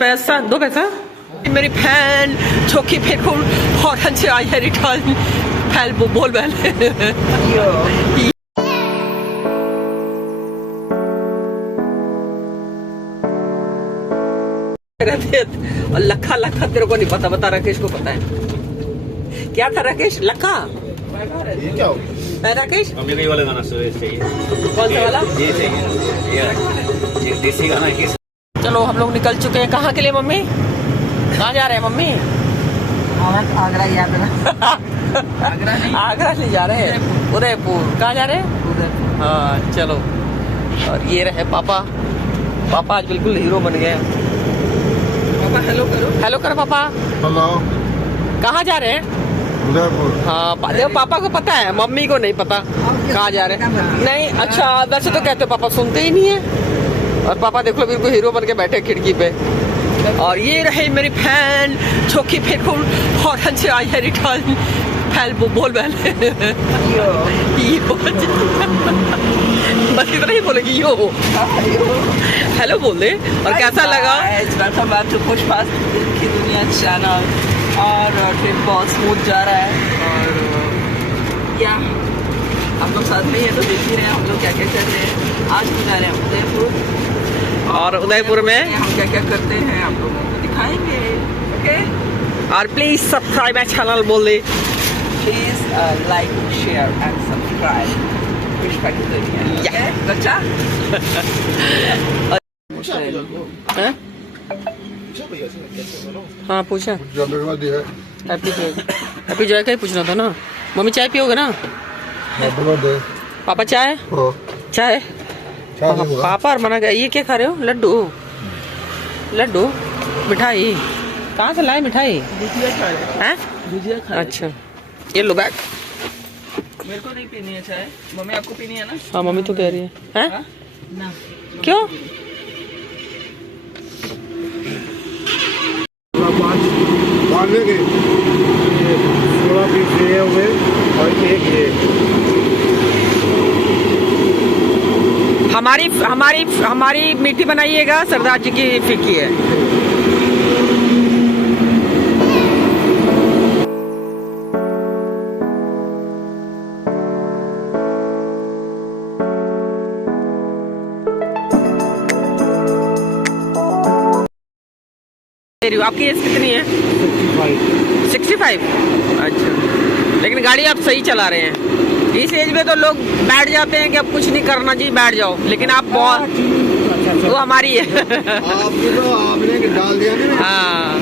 पैसा 2 पैसा मेरी फैन छोकी बिल्कुल हॉटन से आई है रिटर्न फैल बोल बैल और लखा लखा तेरे को नहीं पता, बता राकेश को पता है क्या था राकेश? लखा ये क्या हो गया? राकेश हमें ये वाला गाना चाहिए। कौन सा वाला? ये चाहिए, ये देसी गाना है। चलो हम लोग निकल चुके हैं। कहाँ के लिए मम्मी? कहाँ जा रहे हैं मम्मी? आगरा याद ना आगरा नहीं, आगरा नहीं जा रहे हैं, उदयपुर। कहाँ जा रहे हैं? उदयपुर। हाँ चलो। और ये रहे पापा। पापा आज बिल्कुल हीरो बन गए। पापा हेलो करो। हेलो करो पापा। हेलो। कहाँ जा रहे हैं? उदयपुर। हाँ देखो पापा को पता है, मम्मी को नहीं पता कहाँ जा रहे हैं। नहीं अच्छा, वैसे तो कहते पापा सुनते ही नहीं है। और पापा देख लो बिल्कुल हीरो बन के बैठे खिड़की पे। और ये रहे मेरी फैन छोकी बिल्कुल हॉटन से आई है रिटर्न फैल बोल बैल बस इतना ही बोलेगी यो हेलो बोल दे। और कैसा लगा? वेलकम बैक टू पुष्पा की दुनिया चैनल। और ट्रिप बहुत स्मूथ जा रहा है। और या हम लोग साथ में ही है तो देख ही रहे हैं हम लोग क्या क्या कर रहे हैं। आज हम जा रहे हैं उदयपुर। और उदयपुर में हम क्या क्या करते हैं आप लोगों को दिखाएंगे। ओके, और प्लीज सब्सक्राइब माय चैनल बोल दे। Please like share and subscribe Pushpa की दुनिया। बच्चा हैं? पूछा भैया से कैसे बोलो? हाँ पूछा। जल्दबाजी है। हैप्पी जॉय का ही पूछना था ना। मम्मी चाय पियोगे ना? जल्दबाजी। पापा चाय? हाँ। चाय पापा और मना गया। ये क्या खा रहे हो? लड्डू लड्डू मिठाई कहाँ से लाए मिठाई? भुजिया खा रहे हैं। भुजिया खा रहे हैं। अच्छा ये लो बैग। मेरे को नहीं पीनी है चाय। मम्मी आपको पीनी है ना? हाँ मम्मी तो कह रही है। हैं? हाँ? ना क्यों? पाँच के 16 पीस ये हुए और एक ये। हमारी हमारी हमारी मीठी बनाइएगा, सरदार जी की फीकी है। आपकी एज कितनी है? 65। अच्छा, लेकिन गाड़ी आप सही चला रहे हैं। इस एज में तो लोग बैठ जाते हैं कि अब कुछ नहीं करना जी बैठ जाओ, लेकिन आप बहुत वो हमारी है। आपने तो आपने डाल दिया ना। हाँ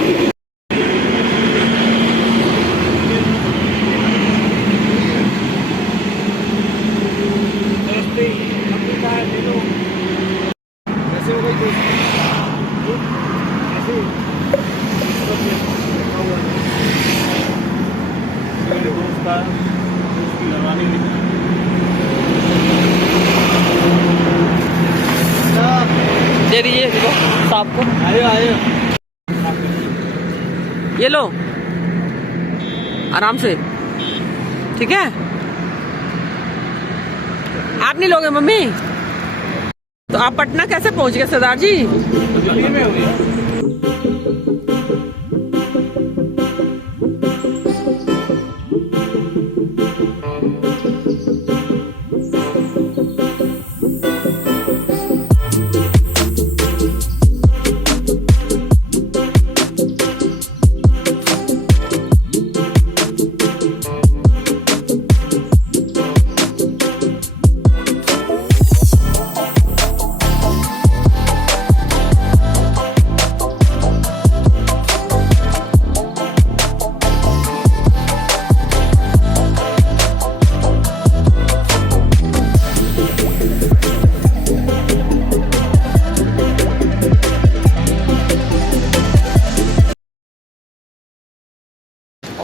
दे दीजिए देखो साहब को। आए ये लो आराम से, ठीक है? आप नहीं लोगे मम्मी? तो आप पटना कैसे पहुंच गए सरदार जी?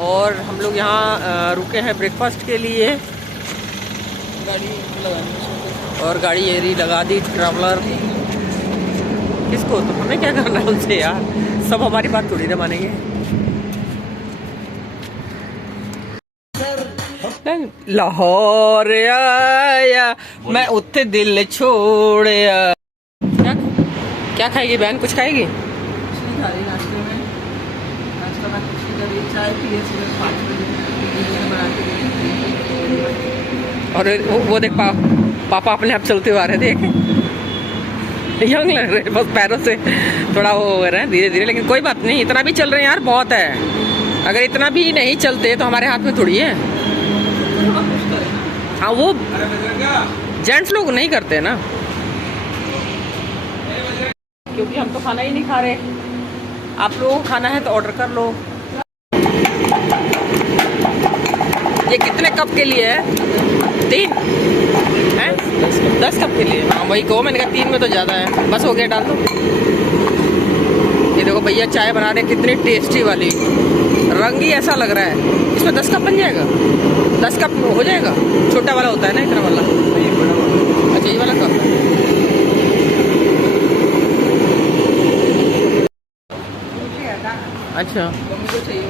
और हम लोग यहाँ रुके हैं ब्रेकफास्ट के लिए। गाड़ी लगानी और गाड़ी एरी लगा दी ट्रैवलर। किसको? तो हमें क्या करना है उनसे यार, सब हमारी बात थोड़ी ना मानेंगे। लाहौर आया मैं उत्ते दिल छोड़या। क्या क्या खाएगी बहन? कुछ खाएगी? खा रही नाश्ते में। नाश्ता में कुछ नहीं कर रही, चाय पिए सुबह 5 बजे बना के और वो देख पापा अपने आप चलते हुए आ रहे, देख यंग लग रहे, बस पैरों से थोड़ा वो हो रहा है धीरे धीरे, लेकिन कोई बात नहीं, इतना भी चल रहे हैं यार बहुत है। अगर इतना भी नहीं चलते तो हमारे हाथ में थोड़ी है। हाँ वो जेंट्स लोग नहीं करते ना, क्योंकि हम तो खाना ही नहीं खा रहे। आप लोगों को खाना है तो ऑर्डर कर लो। ये कितने कप के लिए है? 3 है? 10 कप के लिए। हाँ वही कहो, मैंने कहा 3 में तो ज़्यादा है। बस हो गया, डाल दो। ये देखो भैया चाय बना रहे, कितनी टेस्टी वाली, रंग ही ऐसा लग रहा है। इसमें 10 कप बन जाएगा? 10 कप हो जाएगा? छोटा वाला होता है ना, इतना वाला? अच्छा ये वाला कप। अच्छा मम्मी को चाहिए वो।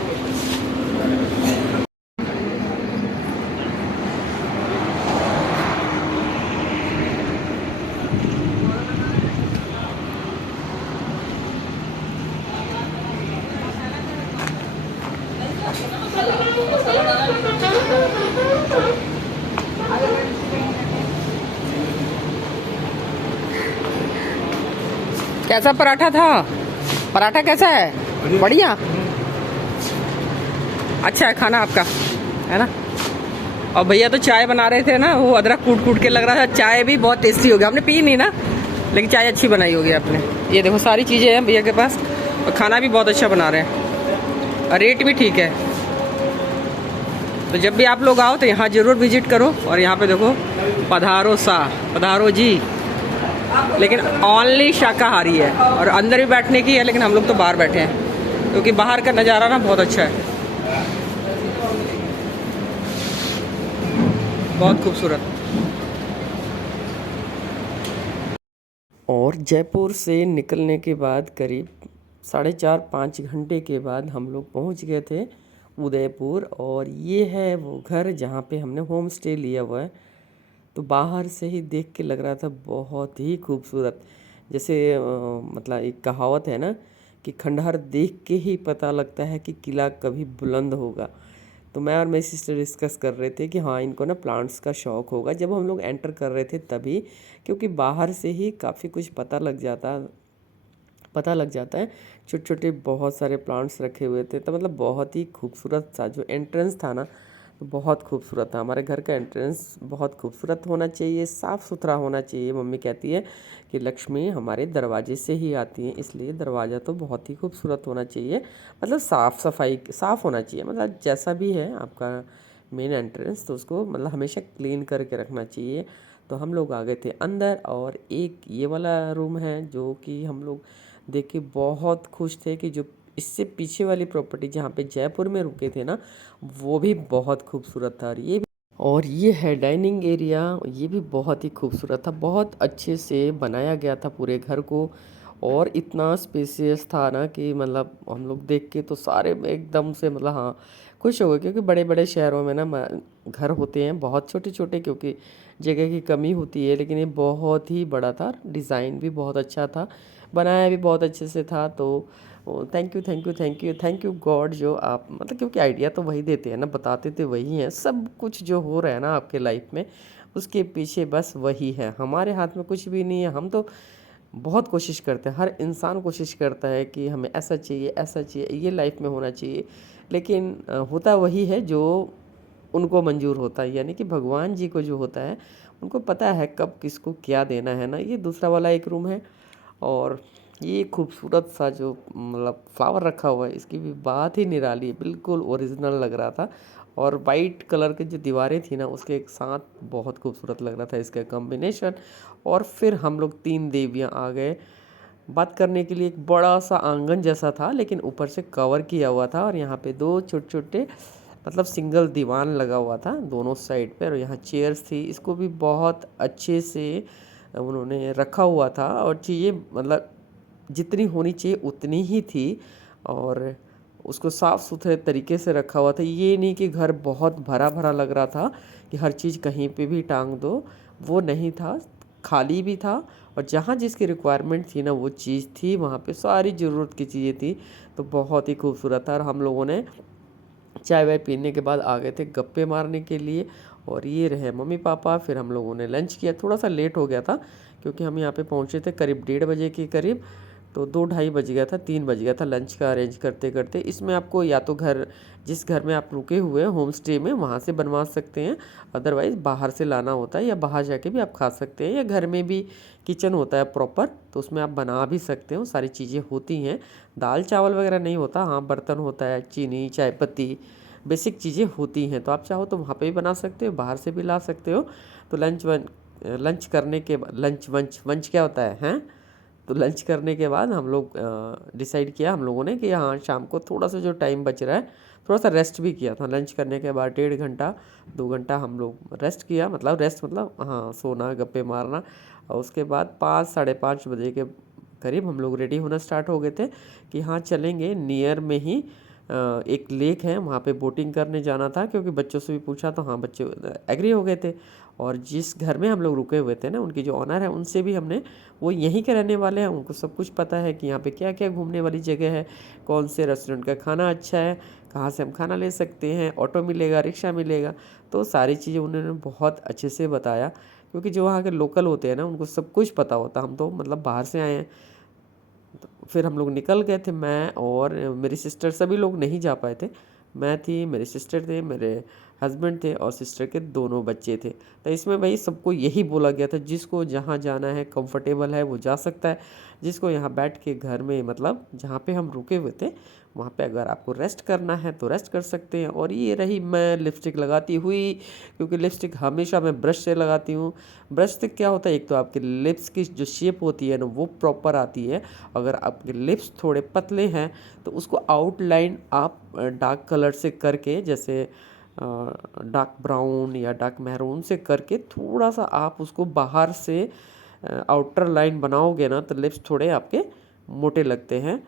कैसा पराठा था? पराठा कैसा है? बढ़िया, अच्छा है खाना आपका, है ना? और भैया तो चाय बना रहे थे ना, वो अदरक कूट कूट के लग रहा था। चाय भी बहुत टेस्टी होगी, हमने पी नहीं ना, लेकिन चाय अच्छी बनाई होगी आपने। ये देखो सारी चीज़ें हैं भैया के पास, और खाना भी बहुत अच्छा बना रहे हैं, और रेट भी ठीक है। तो जब भी आप लोग आओ तो यहाँ ज़रूर विजिट करो। और यहाँ पे देखो, पधारो सा, पधारो जी, लेकिन ओनली शाकाहारी है, और अंदर भी बैठने की है, लेकिन हम लोग तो बाहर बैठे हैं क्योंकि बाहर का नज़ारा ना बहुत अच्छा है, बहुत खूबसूरत। और जयपुर से निकलने के बाद करीब 4.5-5 घंटे के बाद हम लोग पहुंच गए थे उदयपुर। और ये है वो घर जहाँ पे हमने होम स्टे लिया हुआ है। तो बाहर से ही देख के लग रहा था बहुत ही खूबसूरत। जैसे मतलब एक कहावत है ना कि खंडहर देख के ही पता लगता है कि किला कभी बुलंद होगा। तो मैं और मेरी सिस्टर डिस्कस कर रहे थे कि हाँ, इनको ना प्लांट्स का शौक़ होगा। जब हम लोग एंटर कर रहे थे तभी, क्योंकि बाहर से ही काफ़ी कुछ पता लग जाता है। छोटे छोटे बहुत सारे प्लांट्स रखे हुए थे, तो मतलब बहुत ही खूबसूरत सा जो एंट्रेंस था ना, तो बहुत खूबसूरत था। हमारे घर का एंट्रेंस बहुत खूबसूरत होना चाहिए, साफ़ सुथरा होना चाहिए। मम्मी कहती है कि लक्ष्मी हमारे दरवाजे से ही आती है, इसलिए दरवाज़ा तो बहुत ही खूबसूरत होना चाहिए, मतलब साफ़ सफाई साफ़ होना चाहिए। मतलब जैसा भी है आपका मेन एंट्रेंस, तो उसको मतलब हमेशा क्लीन करके रखना चाहिए। तो हम लोग आ गए थे अंदर, और एक ये वाला रूम है जो कि हम लोग देख के बहुत खुश थे कि जो इससे पीछे वाली प्रॉपर्टी जहाँ पे जयपुर में रुके थे ना, वो भी बहुत खूबसूरत था। और ये है डाइनिंग एरिया, ये भी बहुत ही खूबसूरत था, बहुत अच्छे से बनाया गया था पूरे घर को। और इतना स्पेसियस था ना कि मतलब हम लोग देख के तो सारे एकदम से मतलब हाँ खुश हो गए, क्योंकि बड़े बड़े शहरों में ना घर होते हैं बहुत छोटे छोटे, क्योंकि जगह की कमी होती है। लेकिन ये बहुत ही बड़ा था, डिज़ाइन भी बहुत अच्छा था, बनाया भी बहुत अच्छे से था। तो थैंक यू गॉड, जो आप मतलब क्योंकि आइडिया तो वही देते हैं ना, बताते तो वही हैं। सब कुछ जो हो रहा है ना आपके लाइफ में, उसके पीछे बस वही है, हमारे हाथ में कुछ भी नहीं है। हम तो बहुत कोशिश करते हैं, हर इंसान कोशिश करता है कि हमें ऐसा चाहिए, ये लाइफ में होना चाहिए, लेकिन होता वही है जो उनको मंजूर होता है, यानी कि भगवान जी को जो होता है उनको पता है कब किसको क्या देना है ना। ये दूसरा वाला एक रूम है, और ये खूबसूरत सा जो मतलब फ्लावर रखा हुआ है, इसकी भी बात ही निराली है, बिल्कुल ओरिजिनल लग रहा था। और वाइट कलर की जो दीवारें थी ना, उसके एक साथ बहुत खूबसूरत लग रहा था इसका कॉम्बिनेशन। और फिर हम लोग 3 देवियाँ आ गए बात करने के लिए। एक बड़ा सा आंगन जैसा था, लेकिन ऊपर से कवर किया हुआ था, और यहाँ पे 2 छोटे छोटे मतलब सिंगल दीवान लगा हुआ था दोनों साइड पे, और यहाँ चेयर्स थी। इसको भी बहुत अच्छे से उन्होंने रखा हुआ था, और चीज़ें मतलब जितनी होनी चाहिए उतनी ही थी, और उसको साफ़ सुथरे तरीके से रखा हुआ था। ये नहीं कि घर बहुत भरा भरा लग रहा था कि हर चीज़ कहीं पे भी टांग दो, वो नहीं था। खाली भी था और जहाँ जिसकी रिक्वायरमेंट थी ना वो चीज़ थी, वहाँ पे सारी ज़रूरत की चीज़ें थी। तो बहुत ही खूबसूरत था। और हम लोगों ने चाय वाय पीने के बाद आ गए थे गप्पे मारने के लिए। और ये रहे मम्मी पापा। फिर हम लोगों ने लंच किया, थोड़ा सा लेट हो गया था क्योंकि हम यहाँ पे पहुँचे थे करीब 1:30 बजे के करीब, तो 2-2:30 बज गया था, 3 बज गया था लंच का अरेंज करते करते। इसमें आपको या तो घर, जिस घर में आप रुके हुए हैं होम स्टे में, वहाँ से बनवा सकते हैं, अदरवाइज़ बाहर से लाना होता है, या बाहर जाके भी आप खा सकते हैं, या घर में भी किचन होता है प्रॉपर, तो उसमें आप बना भी सकते हो। सारी चीज़ें होती हैं, दाल चावल वगैरह नहीं होता, हाँ बर्तन होता है, चीनी, चाय पत्ती, बेसिक चीज़ें होती हैं। तो आप चाहो तो वहाँ पे भी बना सकते हो, बाहर से भी ला सकते हो। तो लंच करने के बाद, वंच क्या होता है हैं? तो लंच करने के बाद हम लोग डिसाइड किया हम लोगों ने कि हाँ शाम को थोड़ा सा जो टाइम बच रहा है, थोड़ा सा रेस्ट भी किया था। लंच करने के बाद 1.5 घंटा 2 घंटा हम लोग रेस्ट किया, मतलब हाँ सोना, गप्पे मारना। और उसके बाद 5 साढ़े 5 बजे के करीब हम लोग रेडी होना स्टार्ट हो गए थे कि हाँ चलेंगे। नियर में ही एक लेक है, वहाँ पे बोटिंग करने जाना था, क्योंकि बच्चों से भी पूछा तो हाँ बच्चे एग्री हो गए थे। और जिस घर में हम लोग रुके हुए थे ना, उनकी जो ऑनर है उनसे भी हमने, वो यहीं के रहने वाले हैं, उनको सब कुछ पता है कि यहाँ पे क्या क्या घूमने वाली जगह है, कौन से रेस्टोरेंट का खाना अच्छा है, कहाँ से हम खाना ले सकते हैं, ऑटो मिलेगा, रिक्शा मिलेगा। तो सारी चीज़ें उन्होंने बहुत अच्छे से बताया, क्योंकि जो वहाँ के लोकल होते हैं ना उनको सब कुछ पता होता। हम तो मतलब बाहर से आए हैं। तो फिर हम लोग निकल गए थे, मैं और मेरी सिस्टर, सभी लोग नहीं जा पाए थे। मैं थी, मेरे सिस्टर थे, मेरे हस्बैंड थे और सिस्टर के दोनों बच्चे थे। तो इसमें भाई सबको यही बोला गया था, जिसको जहाँ जाना है कंफर्टेबल है वो जा सकता है, जिसको यहाँ बैठ के घर में, मतलब जहाँ पे हम रुके हुए थे वहाँ पे अगर आपको रेस्ट करना है तो रेस्ट कर सकते हैं। और ये रही मैं लिपस्टिक लगाती हुई, क्योंकि लिपस्टिक हमेशा मैं ब्रश से लगाती हूँ। ब्रश से क्या होता है, एक तो आपके लिप्स की जो शेप होती है ना वो प्रॉपर आती है। अगर आपके लिप्स थोड़े पतले हैं तो उसको आउटलाइन आप डार्क कलर से करके, जैसे डार्क ब्राउन या डार्क मैरून से करके, थोड़ा सा आप उसको बाहर से आउटर लाइन बनाओगे ना तो लिप्स थोड़े आपके मोटे लगते हैं।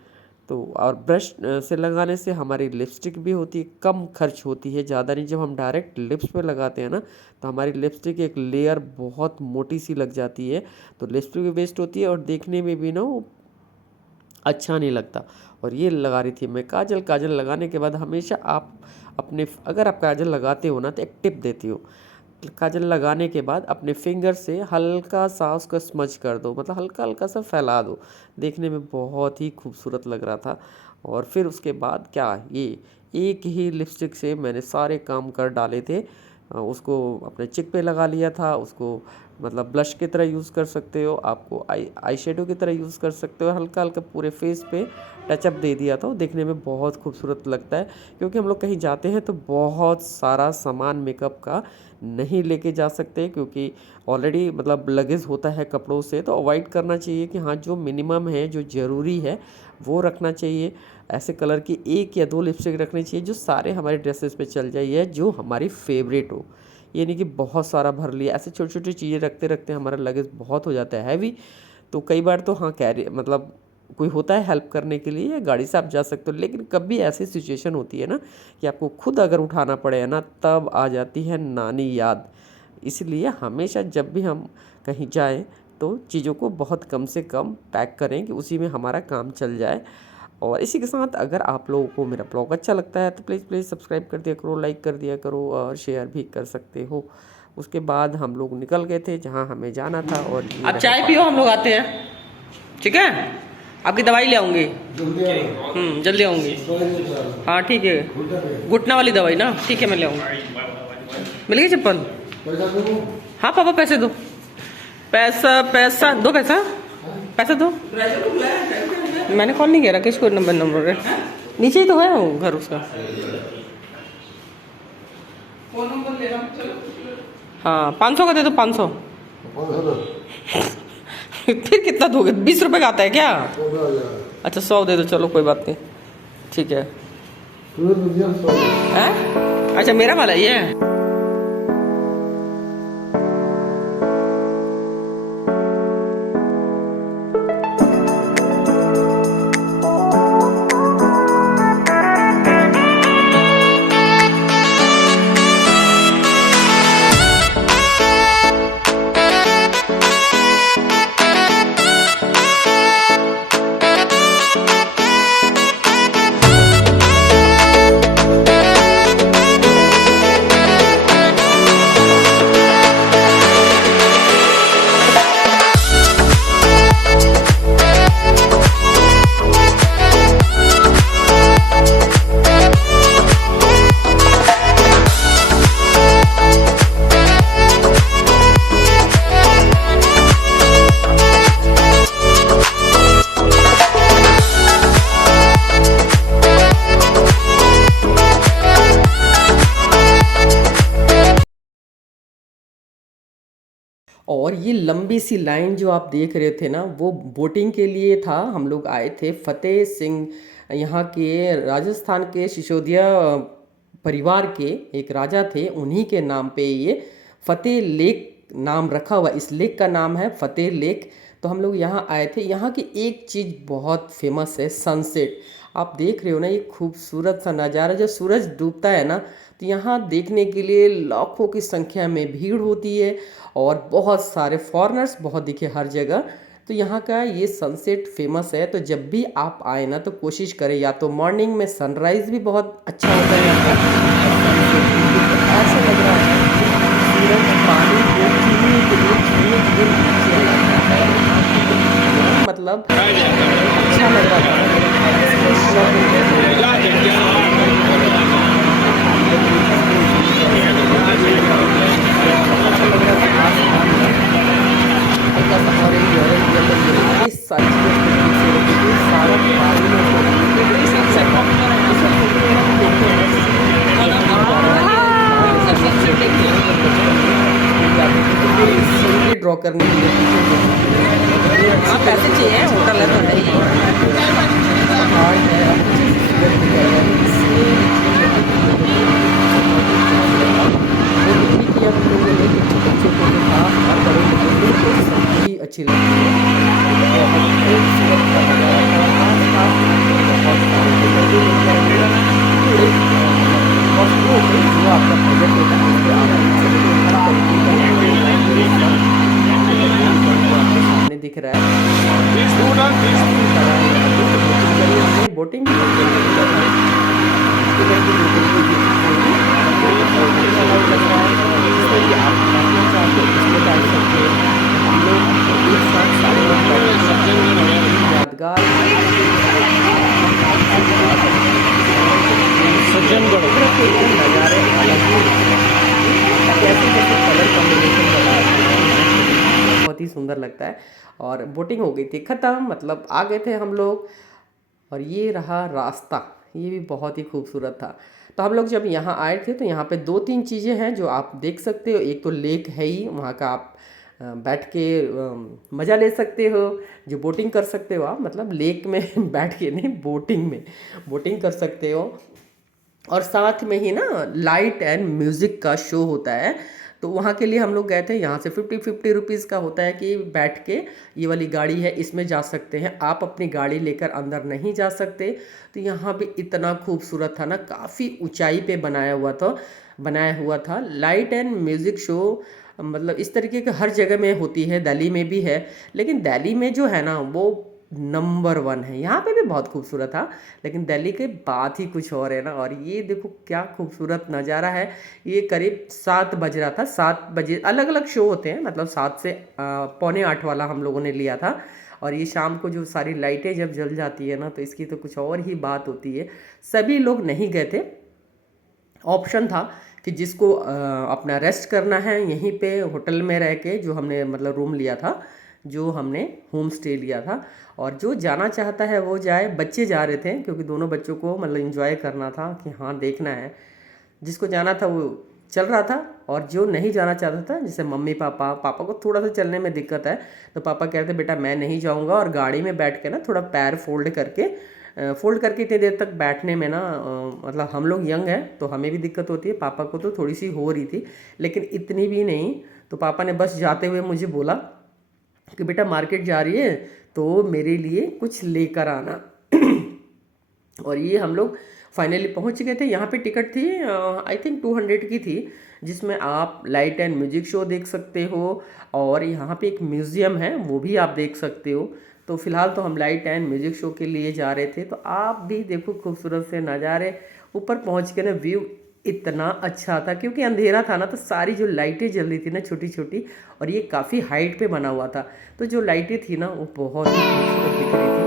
तो और ब्रश से लगाने से हमारी लिपस्टिक भी होती है, कम खर्च होती है, ज़्यादा नहीं। जब हम डायरेक्ट लिप्स पे लगाते हैं ना तो हमारी लिपस्टिक एक लेयर बहुत मोटी सी लग जाती है, तो लिपस्टिक भी वेस्ट होती है और देखने में भी ना वो अच्छा नहीं लगता। और ये लगा रही थी मैं काजल। काजल लगाने के बाद हमेशा आप अपने, अगर आप काजल लगाते हो ना तो एक टिप देती हो, काजल लगाने के बाद अपने फिंगर से हल्का सा उसको स्मज कर दो, मतलब हल्का हल्का सा फैला दो। देखने में बहुत ही खूबसूरत लग रहा था। और फिर उसके बाद क्या, ये एक ही लिपस्टिक से मैंने सारे काम कर डाले थे। उसको अपने चिक पे लगा लिया था, उसको मतलब ब्लश की तरह यूज़ कर सकते हो, आपको आई शेडो की तरह यूज़ कर सकते हो। हल्का हल्का पूरे फेस पे टचअप दे दिया था। वो देखने में बहुत खूबसूरत लगता है, क्योंकि हम लोग कहीं जाते हैं तो बहुत सारा सामान मेकअप का नहीं लेके जा सकते, क्योंकि ऑलरेडी मतलब लगेज होता है कपड़ों से। तो अवॉइड करना चाहिए कि हाँ जो मिनिमम है, जो ज़रूरी है वो रखना चाहिए। ऐसे कलर की 1 या 2 लिपस्टिक रखनी चाहिए जो सारे हमारे ड्रेसेस पे चल जाइए, जो हमारी फेवरेट हो। ये नहीं कि बहुत सारा भर लिया। ऐसे छोटी छोटी चीज़ें रखते रखते हमारा लगेज बहुत हो जाता है हैवी। तो कई बार तो हाँ कैरी, मतलब कोई होता है हेल्प करने के लिए, या गाड़ी से आप जा सकते हो। लेकिन कभी ऐसी सिचुएशन होती है ना कि आपको खुद अगर उठाना पड़े ना, तब आ जाती है नानी याद। इसलिए हमेशा जब भी हम कहीं जाएं तो चीज़ों को बहुत कम से कम पैक करें कि उसी में हमारा काम चल जाए। और इसी के साथ अगर आप लोगों को मेरा ब्लॉग अच्छा लगता है तो प्लीज़ सब्सक्राइब कर दिया करो, लाइक कर दिया करो और शेयर भी कर सकते हो। उसके बाद हम लोग निकल गए थे जहाँ हमें जाना था। और आप चाय पियो, हम लोग आते हैं, ठीक है? आपकी दवाई ले आऊँगी, जल्दी आऊँगी। हाँ ठीक है, घुटना वाली दवाई ना, ठीक है मैं ले आऊँगी। मिल गई चप्पल? हाँ पापा पैसे दो, पैसा दो, पैसा दो। मैंने कॉल नहीं किया, राकेश को नंबर है नीचे ही तो है वो घर उसका। फोन नंबर ले रहा हूँ, चलो। हाँ 500 का दे दो, 500। फिर कितना दोगे? 20 रुपए का आता है क्या? अच्छा 100 दे दो, चलो कोई बात नहीं, ठीक है। अच्छा मेरा वाला ये है। और ये लंबी सी लाइन जो आप देख रहे थे ना, वो बोटिंग के लिए था। हम लोग आए थे फतेह सिंह, यहाँ के राजस्थान के सिसोदिया परिवार के एक राजा थे, उन्हीं के नाम पे ये फतेह लेक नाम रखा हुआ। इस लेक का नाम है फतेह लेक। तो हम लोग यहाँ आए थे। यहाँ की एक चीज़ बहुत फेमस है, सनसेट। आप देख रहे हो ना, ये खूबसूरत सा नज़ारा। जब सूरज डूबता है ना, तो यहाँ देखने के लिए लाखों की संख्या में भीड़ होती है और बहुत सारे फॉरेनर्स बहुत दिखे हर जगह। तो यहाँ का ये सनसेट फेमस है। तो जब भी आप आए ना, तो कोशिश करें, या तो मॉर्निंग में सनराइज़ भी बहुत अच्छा होता है यहाँ का। ऐसा लग रहा है सूरज पानी को पीने के लिए नीचे आता है। मतलब अच्छा लग रहा था। ड्रॉ करने के लिए हाँ, पैसे चाहिए, होटल है तो है ही। अच्छी लगती है। दिख रहा है बोटिंग यादगार नज़ारे कलर कॉम्बिनेशन बहुत ही सुंदर लगता है। और बोटिंग हो गई थी ख़त्म, मतलब आ गए थे हम लोग। और ये रहा रास्ता, ये भी बहुत ही खूबसूरत था। तो हम लोग जब यहाँ आए थे, तो यहाँ पे 2-3 चीज़ें हैं जो आप देख सकते हो। एक तो लेक है ही, वहाँ का आप बैठ के मज़ा ले सकते हो, जो बोटिंग कर सकते हो आप, मतलब लेक में बैठ के नहीं, बोटिंग में बोटिंग कर सकते हो। और साथ में ही ना लाइट एंड म्यूज़िक का शो होता है। तो वहाँ के लिए हम लोग गए थे। यहाँ से 50 रुपीज़ का होता है कि बैठ के, ये वाली गाड़ी है, इसमें जा सकते हैं। आप अपनी गाड़ी लेकर अंदर नहीं जा सकते। तो यहाँ भी इतना खूबसूरत था ना, काफ़ी ऊंचाई पे बनाया हुआ था। लाइट एंड म्यूज़िक शो मतलब इस तरीके के हर जगह में होती है, दिल्ली में भी है, लेकिन दिल्ली में जो है ना वो नंबर 1 है। यहाँ पे भी बहुत खूबसूरत था, लेकिन दिल्ली के बात ही कुछ और है ना। और ये देखो क्या खूबसूरत नज़ारा है। ये करीब 7 बज रहा था। 7 बजे अलग अलग शो होते हैं, मतलब 7 से 7:45 वाला हम लोगों ने लिया था। और ये शाम को जो सारी लाइटें जब जल जाती है ना, तो इसकी तो कुछ और ही बात होती है। सभी लोग नहीं गए थे, ऑप्शन था कि जिसको अपना रेस्ट करना है यहीं पे होटल में रह के, जो हमने मतलब रूम लिया था, जो हमने होम स्टे लिया था। और जो जाना चाहता है वो जाए। बच्चे जा रहे थे क्योंकि दोनों बच्चों को मतलब एंजॉय करना था कि हाँ देखना है। जिसको जाना था वो चल रहा था, और जो नहीं जाना चाहता था, जैसे मम्मी पापा को थोड़ा सा चलने में दिक्कत है, तो पापा कह रहे थे बेटा मैं नहीं जाऊँगा। और गाड़ी में बैठ के ना थोड़ा पैर फोल्ड करके इतनी देर तक बैठने में ना मतलब हम लोग यंग हैं तो हमें भी दिक्कत होती है, पापा को तो थोड़ी सी हो रही थी, लेकिन इतनी भी नहीं। तो पापा ने बस जाते हुए मुझे बोला कि बेटा मार्केट जा रही है तो मेरे लिए कुछ लेकर आना। और ये हम लोग फाइनली पहुंच गए थे। यहाँ पे टिकट थी आई थिंक 200 की थी, जिसमें आप लाइट एंड म्यूजिक शो देख सकते हो, और यहाँ पे एक म्यूज़ियम है वो भी आप देख सकते हो। तो फिलहाल तो हम लाइट एंड म्यूजिक शो के लिए जा रहे थे। तो आप भी देखो खूबसूरत से नज़ारे। ऊपर पहुँच के ना व्यू इतना अच्छा था, क्योंकि अंधेरा था ना, तो सारी जो लाइटें जल रही थी ना छोटी छोटी, और ये काफ़ी हाइट पे बना हुआ था, तो जो लाइटें थी ना वो बहुत ही खूबसूरत दिख रही थी।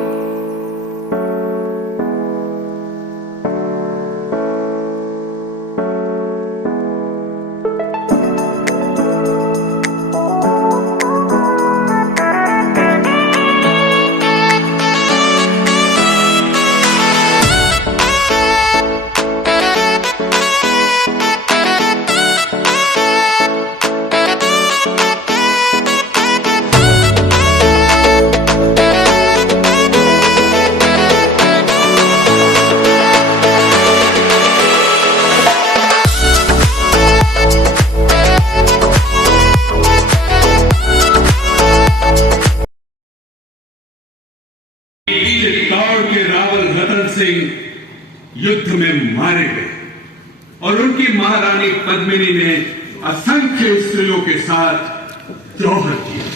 सिंह युद्ध में मारे गए और उनकी महारानी पद्मिनी ने असंख्य स्त्रियों के साथ जौहर किया।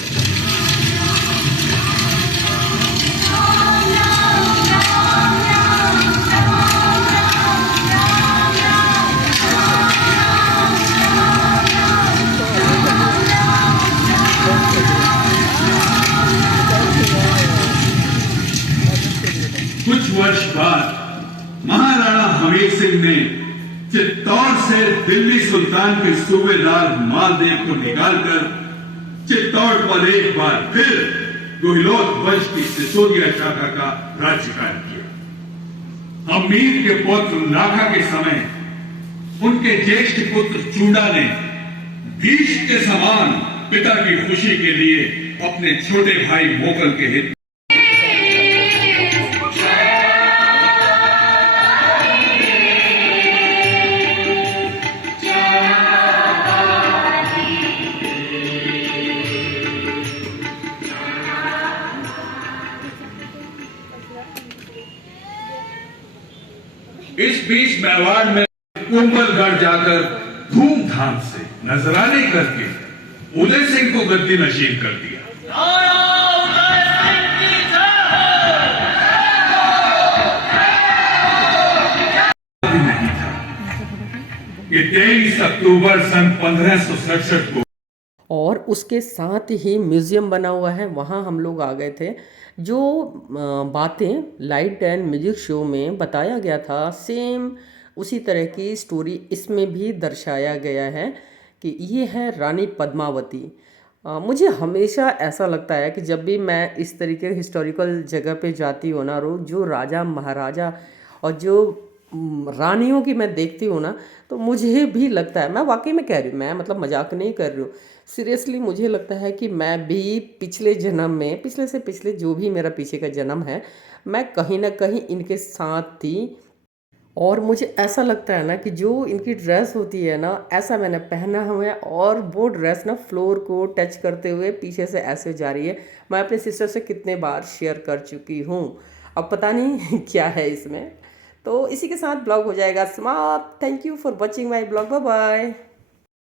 कुछ वर्ष बाद महाराणा हमीर सिंह ने चित्तौड़ से दिल्ली सुल्तान के सूबेदार मालदेव को निकालकर चित्तौड़ पर एक बार फिर गुहिलोत वंश की सिसोदिया शाखा का राज्य कायम किया। हमीर के पुत्र लाखा के समय उनके ज्येष्ठ पुत्र चूड़ा ने भीष्म के समान पिता की खुशी के लिए अपने छोटे भाई मोगल के हित इस बीच मेवाड़ में कुंभलगढ़ जाकर धूमधाम से नजराने करके उदय सिंह को गद्दी नशीन कर दिया। नहीं था कि 23 अक्टूबर सन 1567 को और उसके साथ ही म्यूज़ियम बना हुआ है, वहाँ हम लोग आ गए थे। जो बातें लाइट एंड म्यूजिक शो में बताया गया था, सेम उसी तरह की स्टोरी इसमें भी दर्शाया गया है कि ये है रानी पद्मावती। मुझे हमेशा ऐसा लगता है कि जब भी मैं इस तरीके के हिस्टोरिकल जगह पे जाती हूँ ना, जो राजा महाराजा और जो रानियों की मैं देखती हूँ ना, तो मुझे भी लगता है, मैं वाकई में कह रही हूँ, मैं मतलब मजाक नहीं कर रही हूँ, सीरियसली मुझे लगता है कि मैं भी पिछले जन्म में, पिछले से पिछले जो भी मेरा पीछे का जन्म है, मैं कहीं ना कहीं इनके साथ थी। और मुझे ऐसा लगता है ना कि जो इनकी ड्रेस होती है ना, ऐसा मैंने पहना हुआ है और वो ड्रेस ना फ्लोर को टच करते हुए पीछे से ऐसे जा रही है। मैं अपने सिस्टर से कितने बार शेयर कर चुकी हूँ, अब पता नहीं क्या है इसमें। तो इसी के साथ ब्लॉग हो जाएगा समाप्त। Thank you for watching my blog, bye bye.